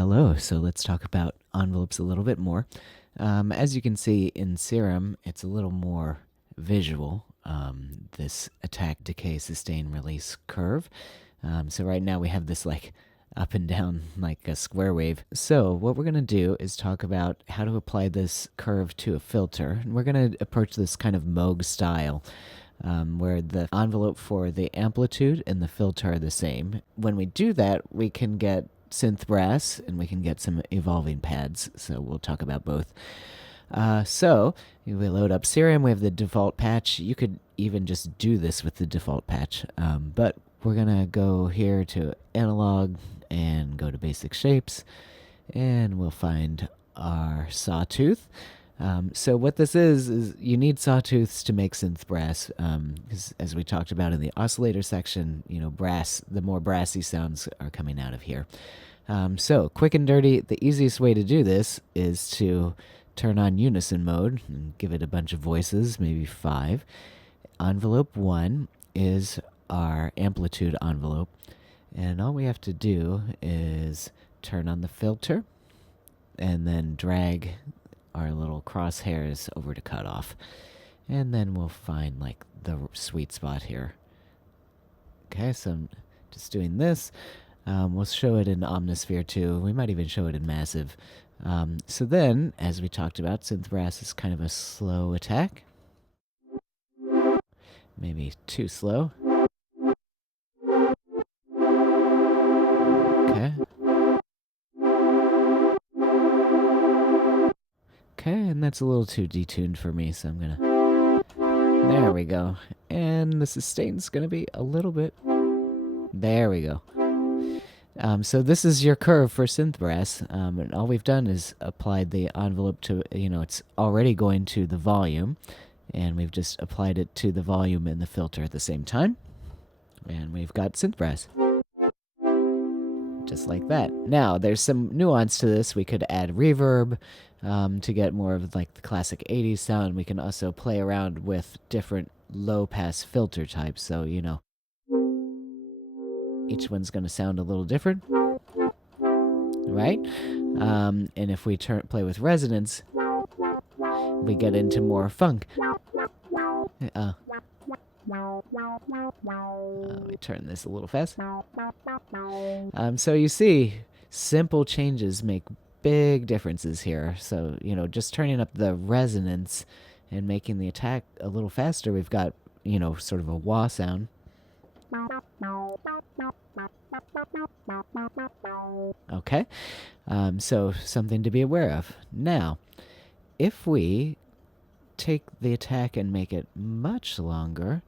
Hello, so let's talk about envelopes a little bit more. As you can see in Serum, it's a little more visual, this attack, decay, sustain, release curve. So right now we have this like up and down like a square wave. So what we're going to do is talk about how to apply this curve to a filter. And we're going to approach this kind of Moog style. Where the envelope for the amplitude and the filter are the same. When we do that, we can get synth brass and we can get some evolving pads. So we'll talk about both. So we load up Serum. We have the default patch. You could even just do this with the default patch, but we're gonna go here to analog and go to basic shapes, and we'll find our sawtooth. So what this is you need sawtooths to make synth brass, because as we talked about in the oscillator section, brass, the more brassy sounds are coming out of here. So quick and dirty, the easiest way to do this is to turn on unison mode and give it a bunch of voices, maybe 5. Envelope 1 is our amplitude envelope, and all we have to do is turn on the filter and then drag our little crosshairs over to cutoff, and then we'll find like the sweet spot here. Okay, so I'm just doing this. We'll show it in Omnisphere too. We might even show it in Massive. So then, as we talked about, synth brass is kind of a slow attack. Maybe too slow. Okay. Okay, and that's a little too detuned for me, so I'm gonna... There we go. And the sustain's gonna be a little bit... There we go. So this is your curve for synth brass, and all we've done is applied the envelope to, it's already going to the volume, and we've just applied it to the volume and the filter at the same time, and we've got synth brass. Just like that. Now, there's some nuance to this. We could add reverb to get more of like the classic 80s sound. We can also play around with different low-pass filter types, so, each one's going to sound a little different, right? And if we play with resonance, we get into more funk. Let me turn this a little fast. So you see, simple changes make big differences here. So, just turning up the resonance and making the attack a little faster, we've got, sort of a wah sound. Okay, so something to be aware of. Now, if we take the attack and make it much longer,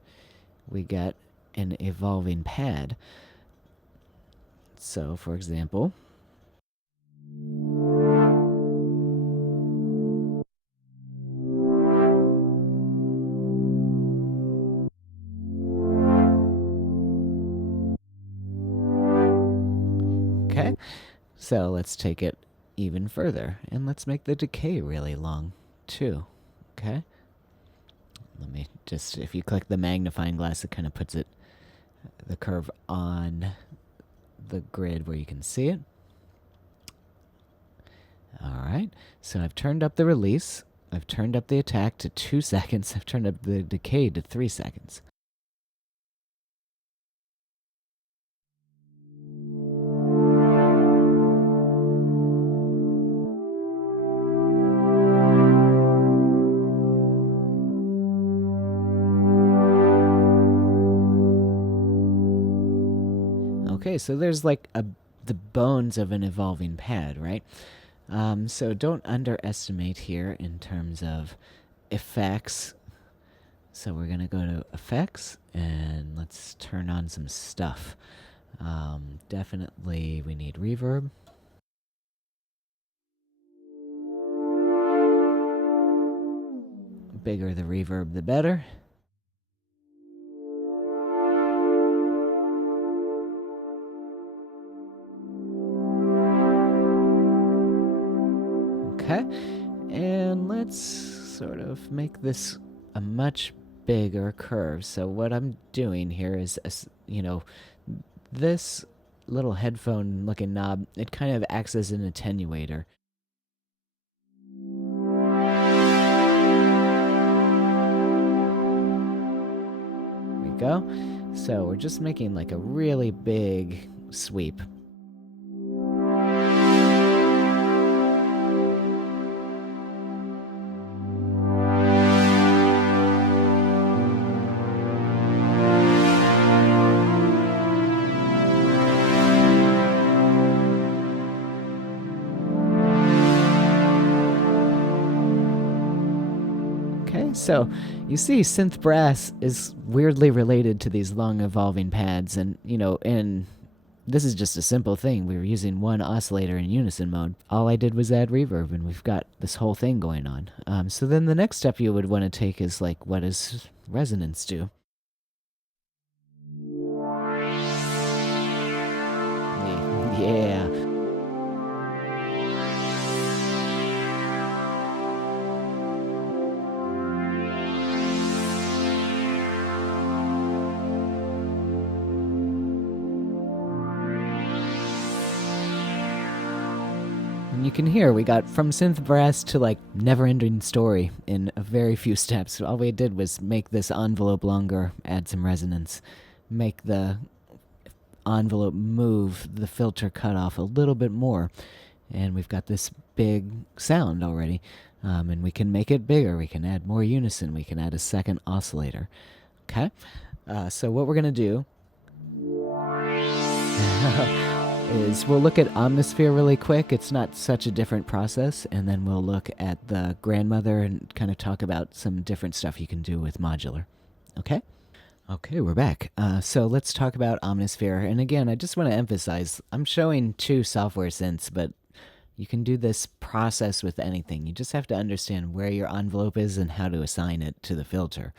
we get an evolving pad. So, for example... Okay, so let's take it even further, and let's make the decay really long, too. Okay? Let me just, if you click the magnifying glass, it kind of puts the curve on the grid where you can see it. Alright, so I've turned up the release, I've turned up the attack to 2 seconds, I've turned up the decay to 3 seconds. Okay, so there's like the bones of an evolving pad, right? So don't underestimate here in terms of effects. So we're going to go to effects, and let's turn on some stuff. Definitely we need reverb. Bigger the reverb, the better. Okay, and let's sort of make this a much bigger curve. So what I'm doing here is, this little headphone looking knob, it kind of acts as an attenuator. There we go. So we're just making like a really big sweep. So you see synth brass is weirdly related to these long evolving pads, and this is just a simple thing. We were using one oscillator in unison mode. All I did was add reverb, and we've got this whole thing going on. So then the next step you would want to take is like, what does resonance do? Yeah. And you can hear we got from synth brass to like never-ending story in a very few steps. All we did was make this envelope longer, add some resonance, make the envelope move the filter cutoff a little bit more, and we've got this big sound already. And we can make it bigger. We can add more unison. We can add a second oscillator. Okay? So what we're going to do is we'll look at Omnisphere really quick. It's not such a different process. And then we'll look at the Grandmother and kind of talk about some different stuff you can do with modular. Okay? Okay, we're back. So let's talk about Omnisphere. And again, I just want to emphasize, I'm showing 2 software synths, but you can do this process with anything. You just have to understand where your envelope is and how to assign it to the filter.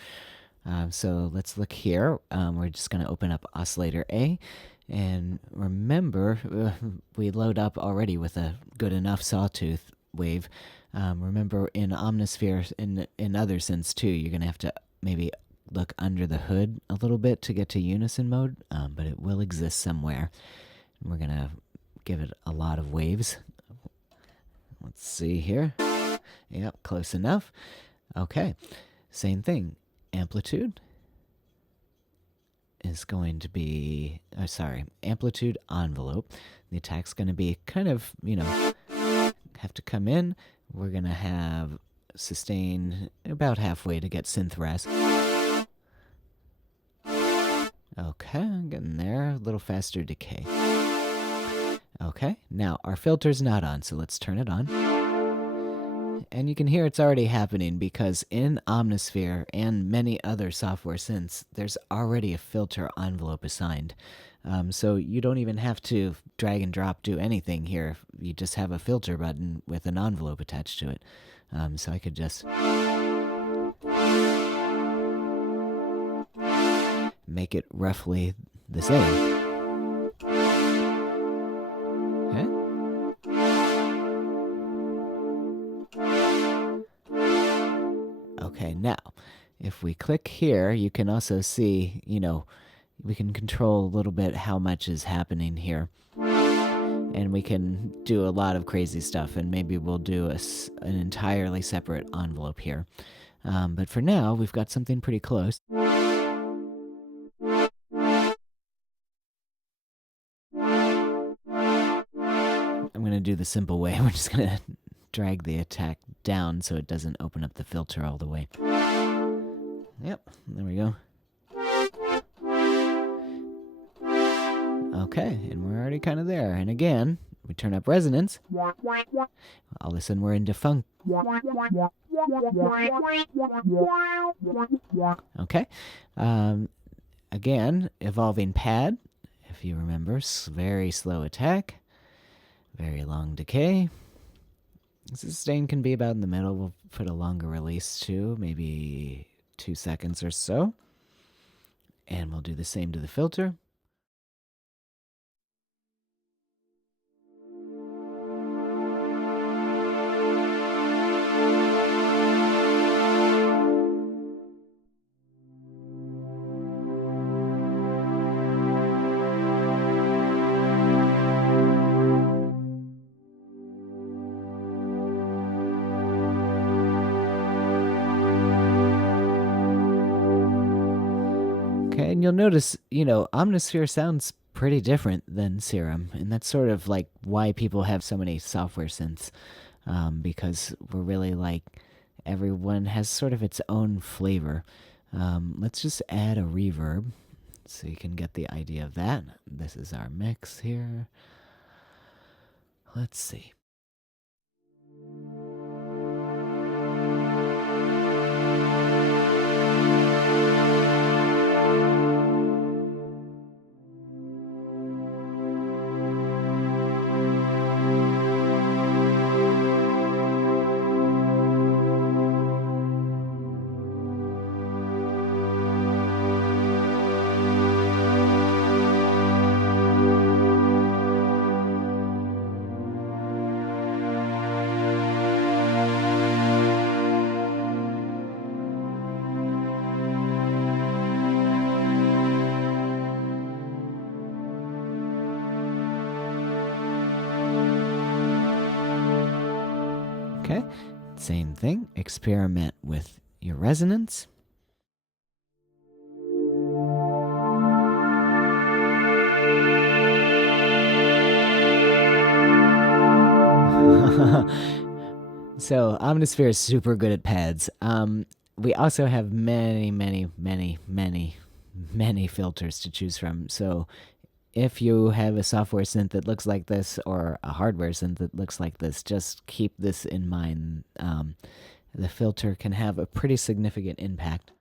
So let's look here. We're just going to open up oscillator A. And remember, we load up already with a good enough sawtooth wave. Remember, in Omnisphere, in other synths too, you're going to have to maybe look under the hood a little bit to get to unison mode, but it will exist somewhere. And we're going to give it a lot of waves. Let's see here. Yep, close enough. Okay, same thing. Amplitude is going to be, amplitude envelope. The attack's going to be kind of, have to come in. We're going to have sustain about halfway to get synth res. Okay, getting there. A little faster decay. Okay, now our filter's not on, so let's turn it on. And you can hear it's already happening because in Omnisphere and many other software synths, there's already a filter envelope assigned. So you don't even have to drag and drop, do anything here. You just have a filter button with an envelope attached to it. So I could just make it roughly the same. Okay, now, if we click here, you can also see, we can control a little bit how much is happening here. And we can do a lot of crazy stuff, and maybe we'll do an entirely separate envelope here. But for now, we've got something pretty close. I'm going to do the simple way. We're just going to drag the attack down so it doesn't open up the filter all the way. Yep, there we go. Okay, and we're already kind of there. And again, we turn up resonance. All of a sudden, we're into funk. Okay. Again, evolving pad. If you remember, very slow attack, very long decay. Sustain can be about in the middle. We'll put a longer release too, maybe 2 seconds or so. And we'll do the same to the filter. you'll notice, Omnisphere sounds pretty different than Serum, and that's sort of like why people have so many software synths, because we're really like, everyone has sort of its own flavor. Let's just add a reverb so you can get the idea of that. This is our mix here. Let's see. Okay, same thing. Experiment with your resonance. So Omnisphere is super good at pads. We also have many, many, many, many, many filters to choose from. So if you have a software synth that looks like this or a hardware synth that looks like this, just keep this in mind. The filter can have a pretty significant impact.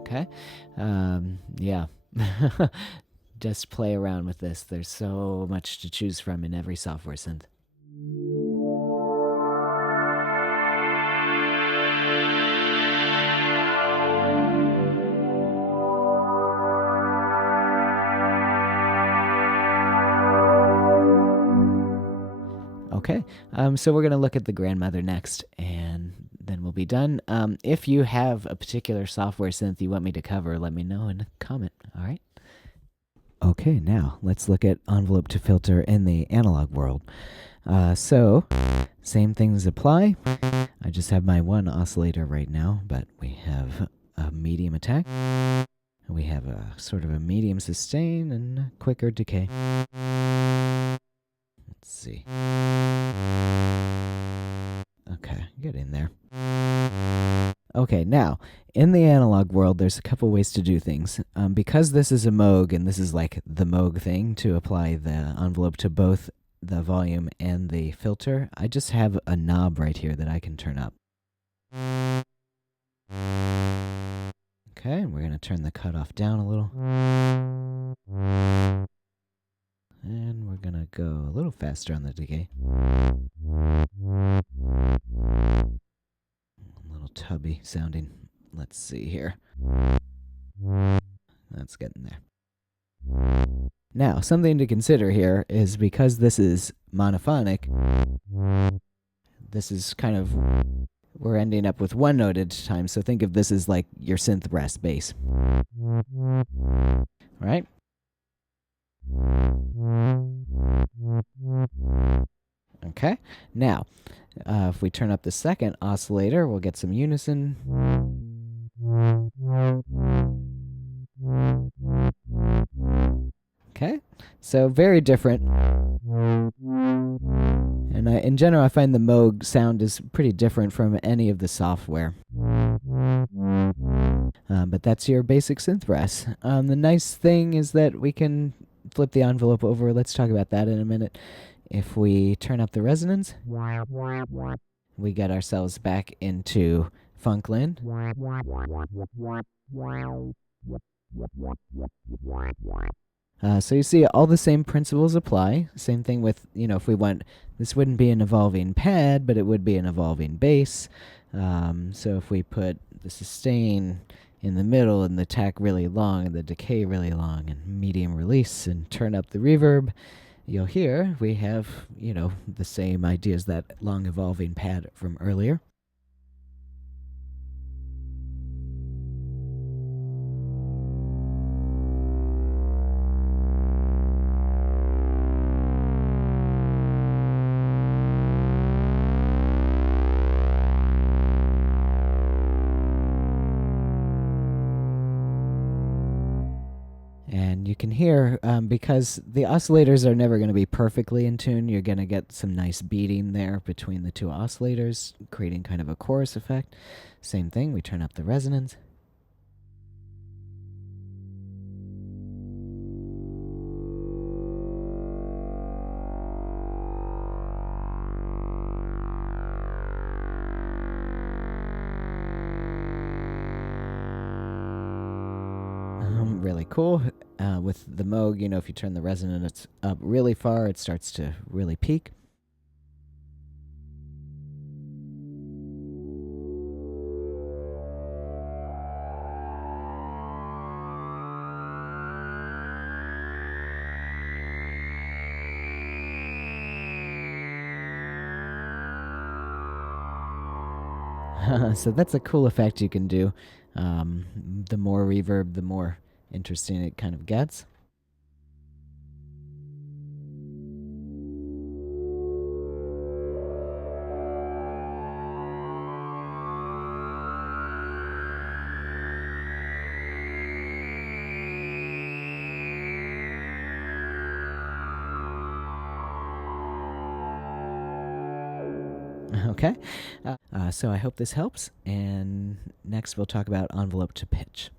Okay. Yeah. Just play around with this. There's so much to choose from in every software synth. Okay, so we're going to look at the Grandmother next, and then we'll be done. If you have a particular software synth you want me to cover, let me know in a comment, all right? Okay, now let's look at envelope to filter in the analog world. So, same things apply. I just have my one oscillator right now, but we have a medium attack. We have a sort of a medium sustain and a quicker decay. Let's see. Okay, get in there. Okay, now, in the analog world, there's a couple ways to do things. Because this is a Moog, and this is like the Moog thing to apply the envelope to both the volume and the filter, I just have a knob right here that I can turn up. Okay, we're going to turn the cutoff down a little. And we're going to go a little faster on the decay. A little tubby sounding. Let's see here. That's getting there. Now, something to consider here is because this is monophonic, this is kind of, we're ending up with one note at a time, so think of this as like your synth brass bass. Right? Okay, now, if we turn up the second oscillator, we'll get some unison. Okay, so very different. And in general, I find the Moog sound is pretty different from any of the software. But that's your basic synth brass. The nice thing is that we can flip the envelope over. Let's talk about that in a minute. If we turn up the resonance, we get ourselves back into Funkland. So you see all the same principles apply. Same thing with, if we want, this wouldn't be an evolving pad, but it would be an evolving bass. So if we put the sustain in the middle and the attack really long and the decay really long and medium release and turn up the reverb, you'll hear we have, the same idea as that long evolving pad from earlier. And you can hear, because the oscillators are never going to be perfectly in tune, you're going to get some nice beating there between the two oscillators, creating kind of a chorus effect. Same thing, we turn up the resonance. Really cool. With the Moog, if you turn the resonance up really far, it starts to really peak. So that's a cool effect you can do. The more reverb, the more interesting it kind of gets. Okay, so I hope this helps, and next we'll talk about envelope to pitch.